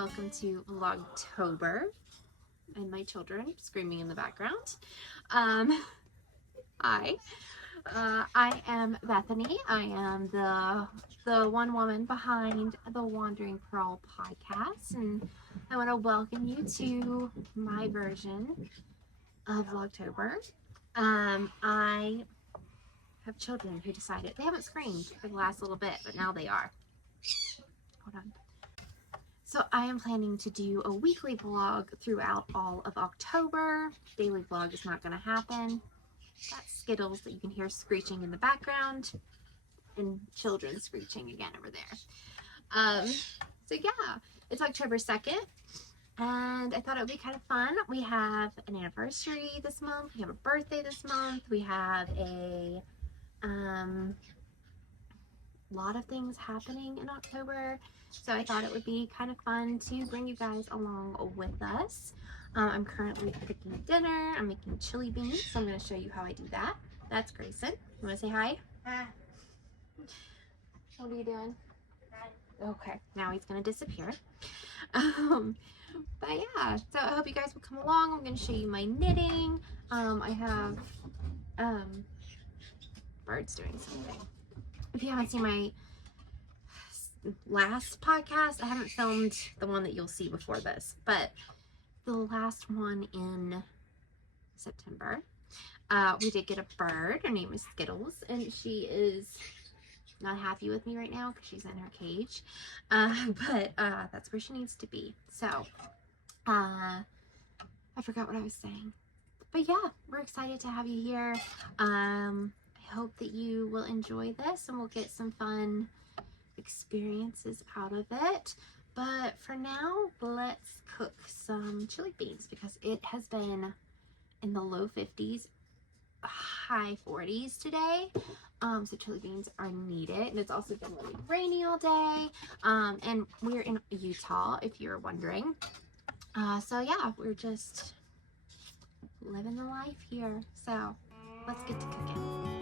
welcome to Vlogtober and my children screaming in the background. Hi, I am Bethany. I am the one woman behind the Wandering Purl podcast, and I want to welcome you to my version of Vlogtober. I have children who decided they haven't screamed for the last little bit, but now they are. Hold on. So I am planning to do a weekly vlog throughout all of October. Daily vlog is not going to happen. That's Skittles that you can hear screeching in the background, and children screeching again over there. So yeah, it's October 2nd, and I thought it would be kind of fun. We have an anniversary this month. We have a birthday this month. We have a lot of things happening in October. So I thought it would be kind of fun to bring you guys along with us. I'm currently cooking dinner. I'm making chili beans, so I'm going to show you how I do that. That's Grayson. You want to say hi? Hi. What are you doing? Hi. Okay, now he's going to disappear. But yeah, so I hope you guys will come along. I'm going to show you my knitting. I have birds doing something. If you haven't seen my last podcast, I haven't filmed the one that you'll see before this, but the last one in September, we did get a bird. Her name is Skittles, and she is not happy with me right now because she's in her cage, but that's where she needs to be. So I forgot what I was saying, but yeah, we're excited to have you here. I hope that you will enjoy this and we'll get some fun experiences out of it. But for now, let's cook some chili beans because it has been in the low 50s, high 40s today. So chili beans are needed, and it's also been really rainy all day. And we're in Utah, if you're wondering. So yeah, we're just living the life here. So let's get to cooking.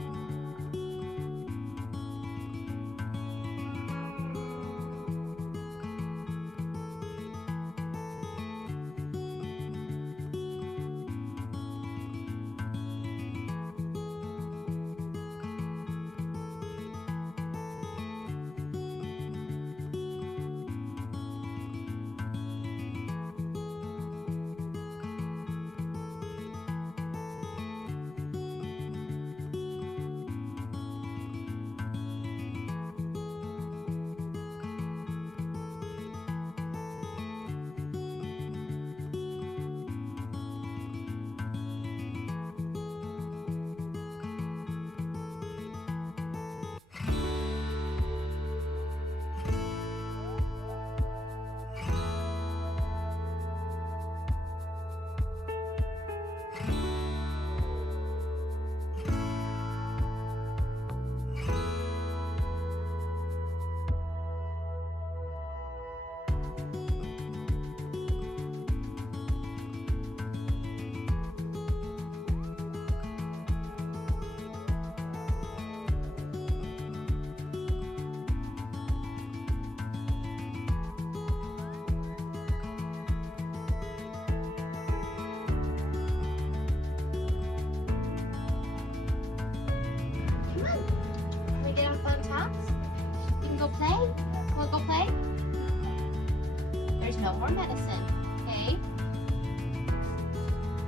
No more medicine, okay?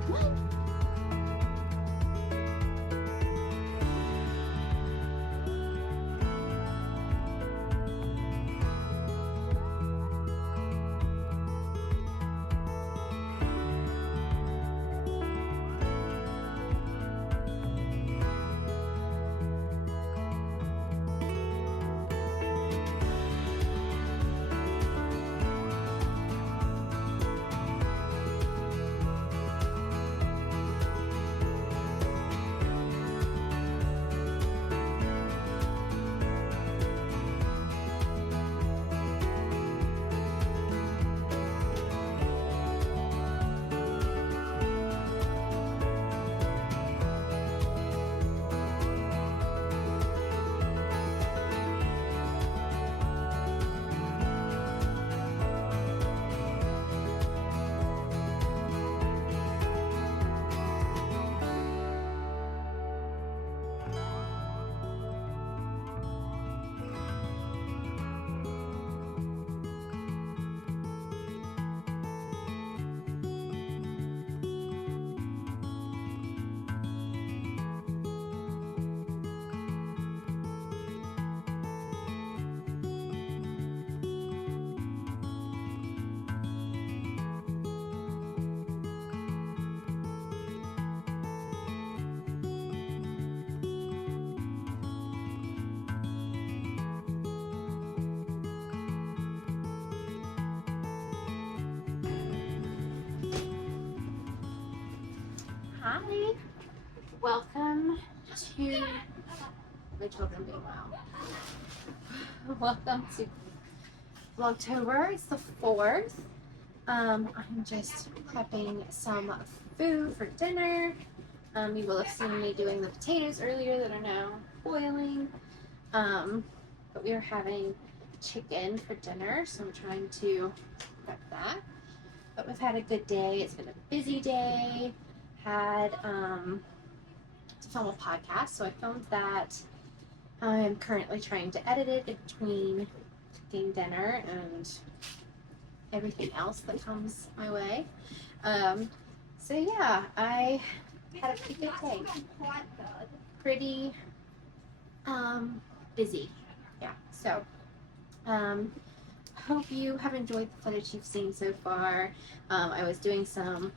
Come on. Welcome to my children being loud. Welcome to Vlogtober. It's the 4th. I'm just prepping some food for dinner. You will have seen me doing the potatoes earlier that are now boiling. But we are having chicken for dinner, so I'm trying to prep that. But we've had a good day. It's been a busy day. Had to film a podcast, so I filmed that. I'm currently trying to edit it in between cooking dinner and everything else that comes my way. So yeah, I had a pretty good day. Pretty busy. Yeah. So hope you have enjoyed the footage you've seen so far. I was doing some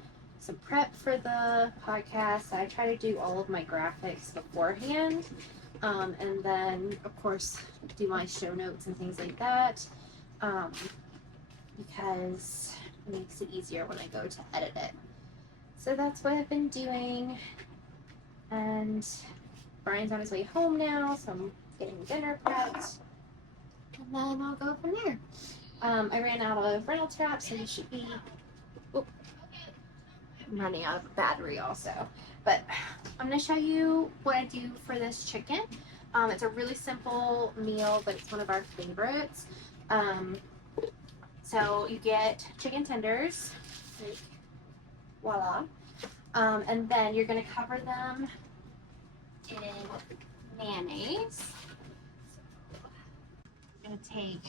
prep for the podcast. I try to do all of my graphics beforehand, and then of course do my show notes and things like that, because it makes it easier when I go to edit it. So that's what I've been doing, and Brian's on his way home now, so I'm getting dinner prepped, and then I'll go from there. I ran out of Reynolds wrap, so you should be... I'm running out of battery also, but I'm going to show you what I do for this chicken. It's a really simple meal, but it's one of our favorites. So you get chicken tenders, like, voila, and then you're going to cover them in mayonnaise. I'm going to take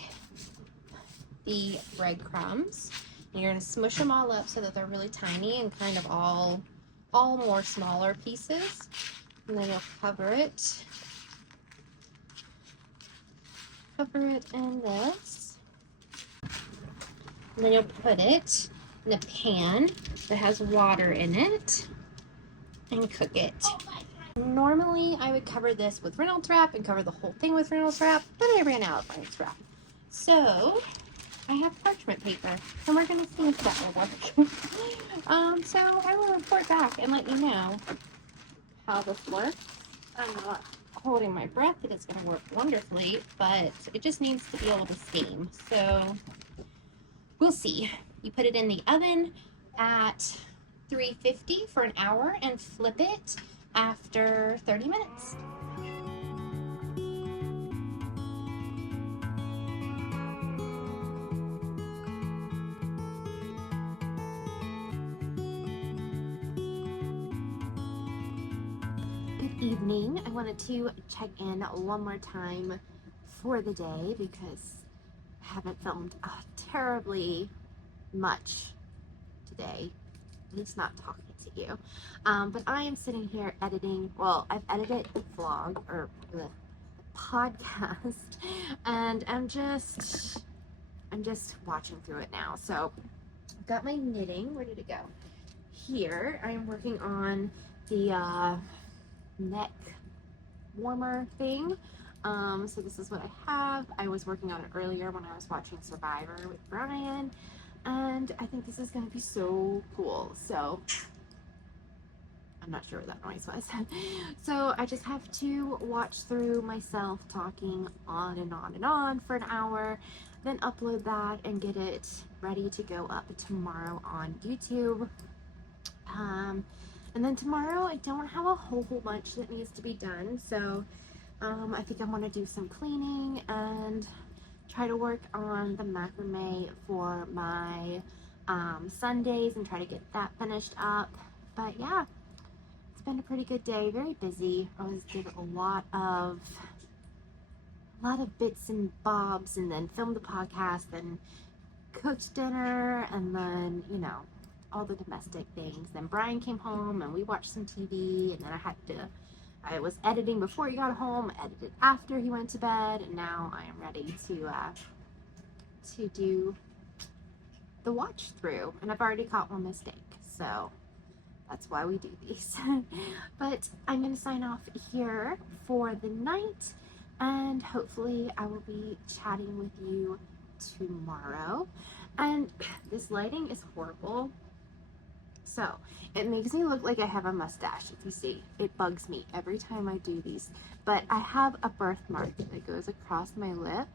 the breadcrumbs. You're going to smush them all up so that they're really tiny and kind of all more smaller pieces. And then you'll cover it in this. And then you'll put it in a pan that has water in it and cook it. Normally I would cover this with Reynolds wrap and cover the whole thing with Reynolds wrap, but I ran out of Reynolds wrap. So I have parchment paper, and we're going to see if that will work. So I will report back and let you know how this works. I'm not holding my breath that it's going to work wonderfully, but it just needs to be able to steam. So we'll see. You put it in the oven at 350 for an hour and flip it after 30 minutes. Evening. I wanted to check in one more time for the day because I haven't filmed terribly much today, at least not talking to you. But I am sitting here editing. Well, I've edited the vlog or the podcast, and I'm just watching through it now. So I've got my knitting ready to go. Here I am working on the neck warmer thing. So this is what I have. I was working on it earlier when I was watching Survivor with Brian, and I think this is going to be so cool. So I'm not sure what that noise was. So I just have to watch through myself talking on and on and on for an hour, then upload that and get it ready to go up tomorrow on YouTube. And then tomorrow I don't have a whole bunch that needs to be done, so I think I want to do some cleaning and try to work on the macrame for my Sundaze and try to get that finished up. But yeah, it's been a pretty good day, very busy. I did a lot of bits and bobs, and then filmed the podcast and cooked dinner, and then, you know, all the domestic things. Then Brian came home and we watched some TV, and then I was editing before he got home, edited after he went to bed, and now I am ready to do the watch through, and I've already caught one mistake, so that's why we do these. But I'm going to sign off here for the night, and hopefully I will be chatting with you tomorrow. And this lighting is horrible. So it makes me look like I have a mustache. If you see, it bugs me every time I do these. But I have a birthmark that goes across my lip,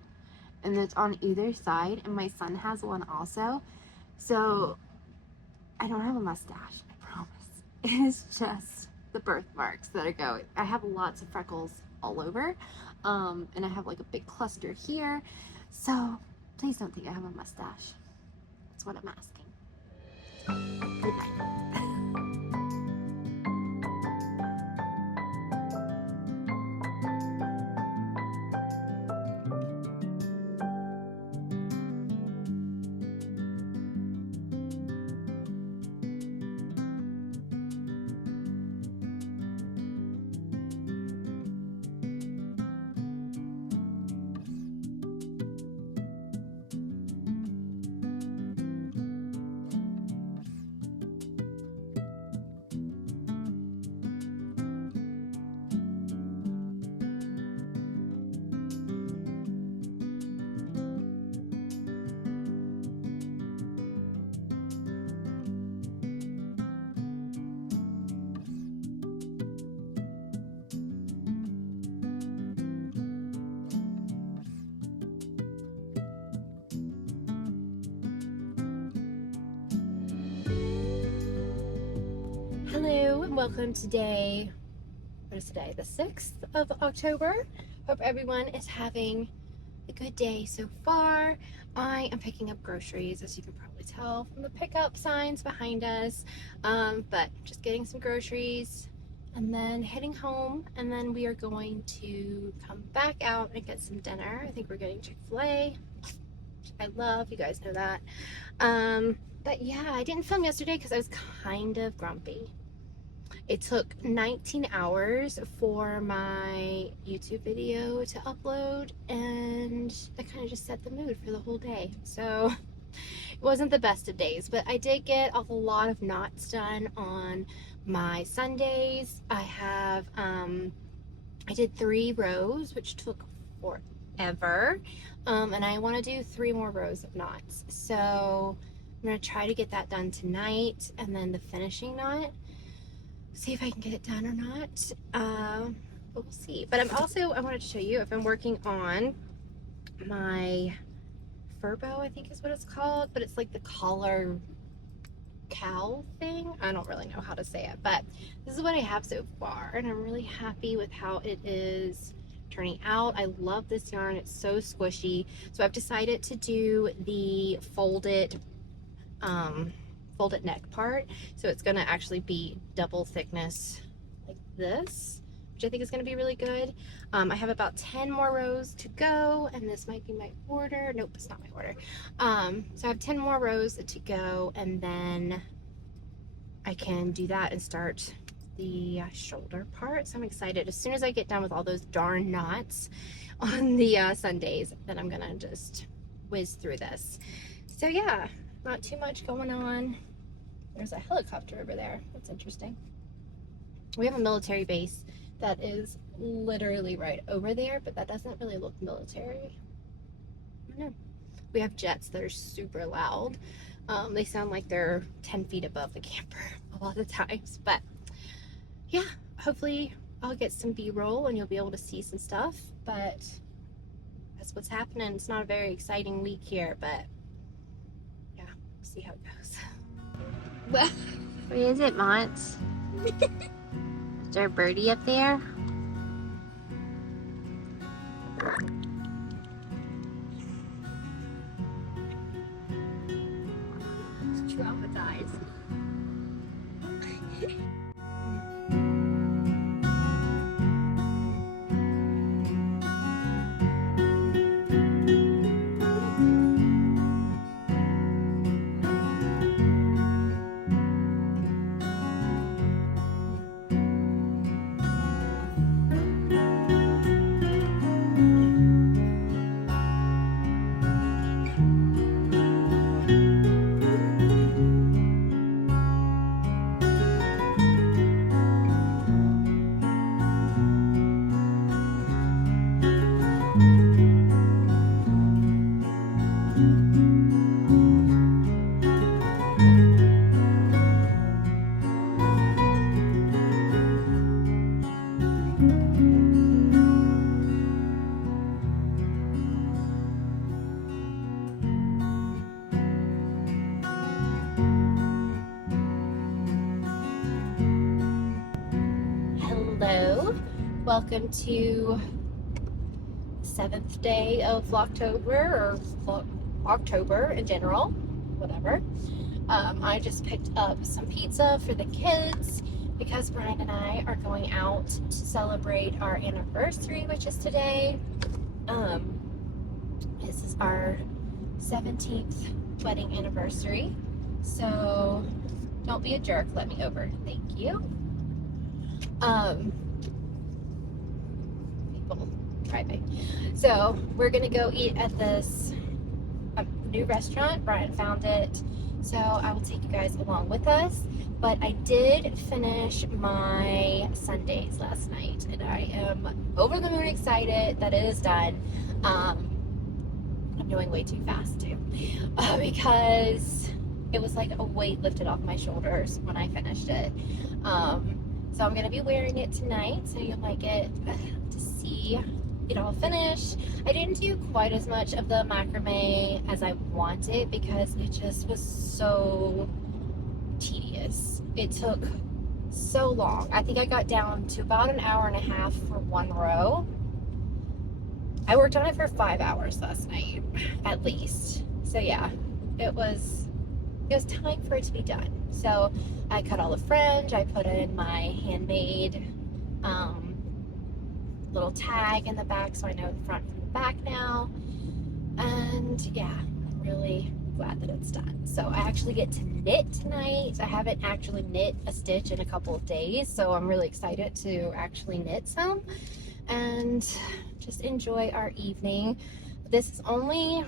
and it's on either side, and my son has one also. So I don't have a mustache, I promise. It's just the birthmarks that are going. I have lots of freckles all over, and I have like a big cluster here. So please don't think I have a mustache. That's what I'm asking. Good night. Hello and welcome to day, what is today, the 6th of October. Hope everyone is having a good day so far. I am picking up groceries, as you can probably tell from the pickup signs behind us, but just getting some groceries and then heading home, and then we are going to come back out and get some dinner. I think we're getting Chick-fil-A, which I love, you guys know that. But yeah, I didn't film yesterday because I was kind of grumpy. It took 19 hours for my YouTube video to upload, and that kind of just set the mood for the whole day. So it wasn't the best of days, but I did get a lot of knots done on my Sundaze. I did 3 rows, which took forever, and I want to do 3 more rows of knots. So I'm going to try to get that done tonight, and then the finishing knot, see if I can get it done or not, but we'll see. But I wanted to show you, I've been working on my Furbo, I think is what it's called, but it's like the collar cowl thing. I don't really know how to say it, but this is what I have so far, and I'm really happy with how it is turning out. I love this yarn, it's so squishy. So I've decided to do the folded neck part, so it's going to actually be double thickness like this, which I think is going to be really good. I have about 10 more rows to go, and this might be my order. Nope, it's not my order. So I have 10 more rows to go, and then I can do that and start the shoulder part. So I'm excited. As soon as I get done with all those darn knots on the Sundaze, then I'm gonna just whiz through this. So yeah, not too much going on. There's a helicopter over there. That's interesting. We have a military base that is literally right over there, but that doesn't really look military. I don't know. We have jets that are super loud. They sound like they're 10 feet above the camper a lot of times. But yeah, hopefully I'll get some B-roll and you'll be able to see some stuff. But that's what's happening. It's not a very exciting week here, but yeah, we'll see how it goes. What is it, Mons? Is there a birdie up there? Traumatized. welcome to the 7th day of Vlogtober, or October in general, whatever. I just picked up some pizza for the kids because Brian and I are going out to celebrate our anniversary, which is today. This is our 17th wedding anniversary, so don't be a jerk, let me over, thank you. People driving. So we're gonna go eat at this new restaurant. Brian found it, so I will take you guys along with us. But I did finish my Sundaze last night, and I am over the moon excited that it is done. I'm doing way too fast too, because it was like a weight lifted off my shoulders when I finished it. So I'm gonna be wearing it tonight, so you might get to see it all finished. I didn't do quite as much of the macrame as I wanted because it just was so tedious. It took so long. I think I got down to about an hour and a half for one row. I worked on it for 5 hours last night, at least. So yeah, it was time for it to be done. So I cut all the fringe, I put in my handmade little tag in the back so I know the front from the back now. And yeah, I'm really glad that it's done. So I actually get to knit tonight. I haven't actually knit a stitch in a couple of days, so I'm really excited to actually knit some and just enjoy our evening. This is only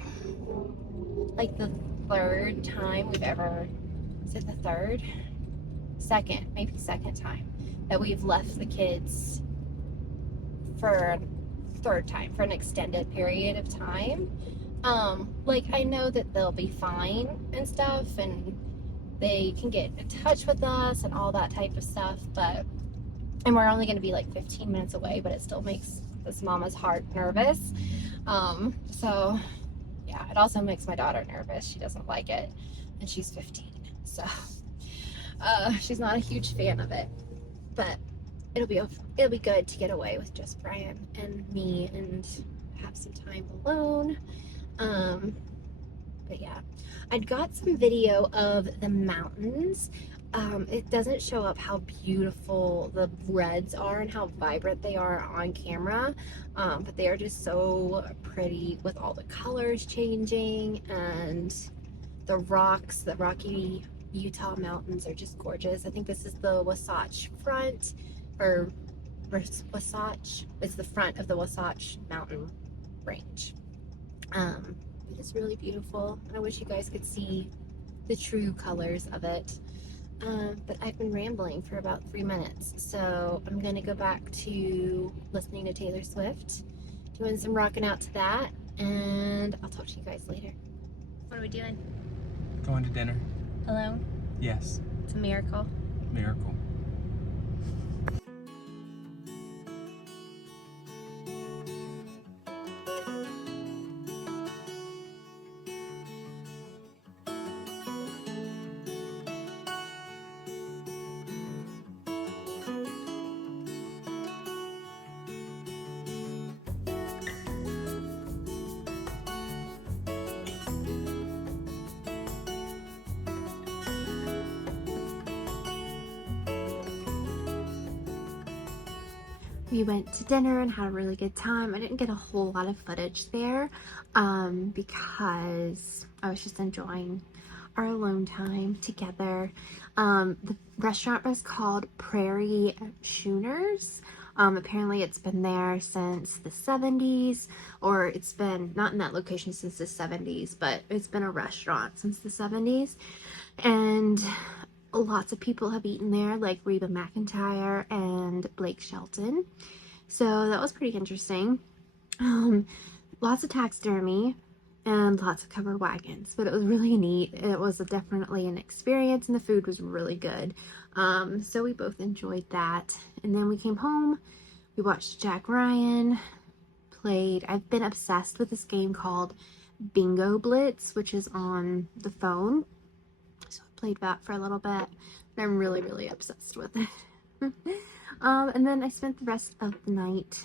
like the third time we've ever, is it the third? Second, maybe second time that we've left the kids for a third time for an extended period of time. Like I know that they'll be fine and stuff, and they can get in touch with us and all that type of stuff, and we're only going to be like 15 minutes away, but it still makes this mama's heart nervous. So yeah, it also makes my daughter nervous. She doesn't like it, and she's 15, so she's not a huge fan of it, but it'll be good to get away with just Brian and me and have some time alone. But yeah, I'd got some video of the mountains. It doesn't show up how beautiful the reds are and how vibrant they are on camera, but they are just so pretty with all the colors changing, and the rocks, the rocky Utah mountains are just gorgeous. I think this is the Wasatch Front, or Wasatch. It's the front of the Wasatch Mountain range. It is really beautiful, and I wish you guys could see the true colors of it. But I've been rambling for about 3 minutes, so I'm gonna go back to listening to Taylor Swift, doing some rocking out to that, and I'll talk to you guys later. What are we doing? Going to dinner. Alone? Yes. It's a miracle. Miracle. We went to dinner and had a really good time. I didn't get a whole lot of footage there because I was just enjoying our alone time together. The restaurant was called Prairie Schooners. Apparently it's been there since the 70s, or it's been not in that location since the 70s, but it's been a restaurant since the 70s. And lots of people have eaten there, like Reba McEntire and Blake Shelton. So that was pretty interesting. Lots of taxidermy and lots of covered wagons, but it was really neat. It was definitely an experience, and the food was really good. So we both enjoyed that. And then we came home, we watched Jack Ryan, played. I've been obsessed with this game called Bingo Blitz, which is on the phone. So I played that for a little bit, and I'm really, really obsessed with it. And then I spent the rest of the night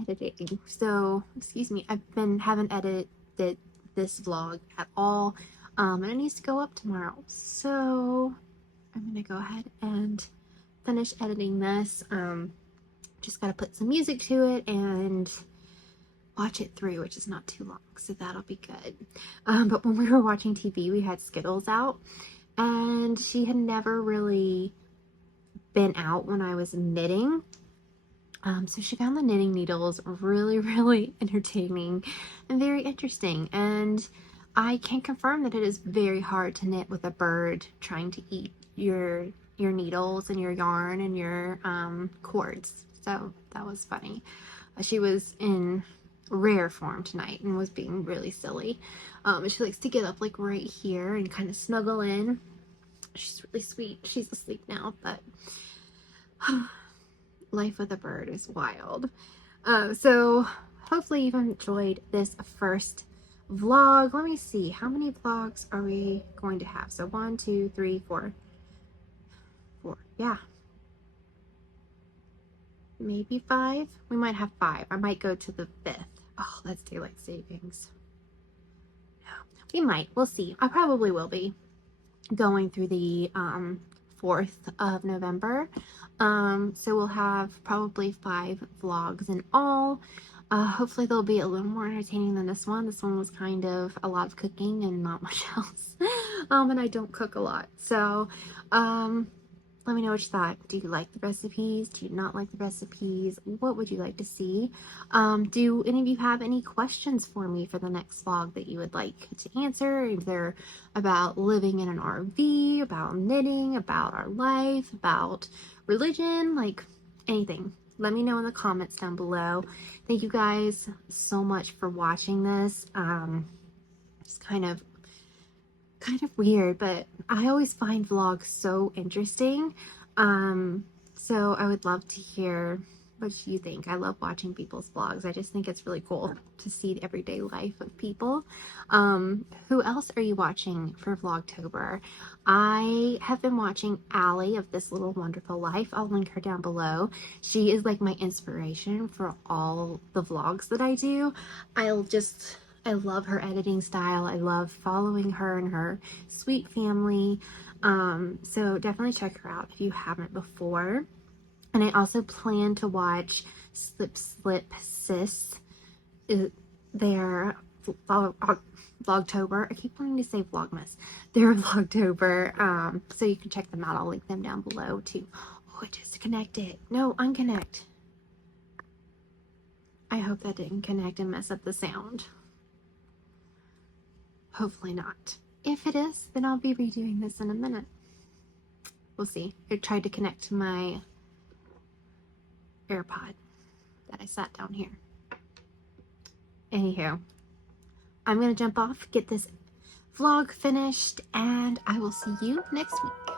editing. So, excuse me, haven't edited this vlog at all. And it needs to go up tomorrow. So I'm gonna go ahead and finish editing this. Just gotta put some music to it and watch it through, which is not too long, so that'll be good. But when we were watching TV, we had Skittles out, and she had never really been out when I was knitting. So she found the knitting needles really, really entertaining and very interesting. And I can confirm that it is very hard to knit with a bird trying to eat your needles and your yarn and your cords. So that was funny. She was in rare form tonight and was being really silly. She likes to get up like right here and kind of snuggle in. She's really sweet. She's asleep now, but life with a bird is wild. So hopefully you've enjoyed this first vlog. Let me see, how many vlogs are we going to have? So 1, 2, 3, 4. Yeah, maybe 5. We might have 5. I might go to the 5th. Oh, that's daylight savings. No, we might. We'll see. I probably will be going through the 4th of November. So we'll have probably 5 vlogs in all. Hopefully they'll be a little more entertaining than this one. This one was kind of a lot of cooking and not much else. And I don't cook a lot. So, let me know what you thought. Do you like the recipes? Do you not like the recipes? What would you like to see? Do any of you have any questions for me for the next vlog that you would like to answer? Either about living in an RV, about knitting, about our life, about religion, like anything. Let me know in the comments down below. Thank you guys so much for watching this. It's kind of weird, but I always find vlogs so interesting. So I would love to hear what you think. I love watching people's vlogs. I just think it's really cool to see the everyday life of people. Who else are you watching for Vlogtober? I have been watching Allie of This Little Wonderful Life. I'll link her down below. She is like my inspiration for all the vlogs that I do. I love her editing style. I love following her and her sweet family. So definitely check her out if you haven't before. And I also plan to watch Slip Sis. Their Vlogtober. I keep wanting to say Vlogmas. Their Vlogtober. So you can check them out. I'll link them down below too. Oh, it just connected. No, unconnect. I hope that didn't connect and mess up the sound. Hopefully not. If it is, then I'll be redoing this in a minute. We'll see. I tried to connect to my AirPod that I sat down here. Anywho, I'm gonna jump off, get this vlog finished, and I will see you next week.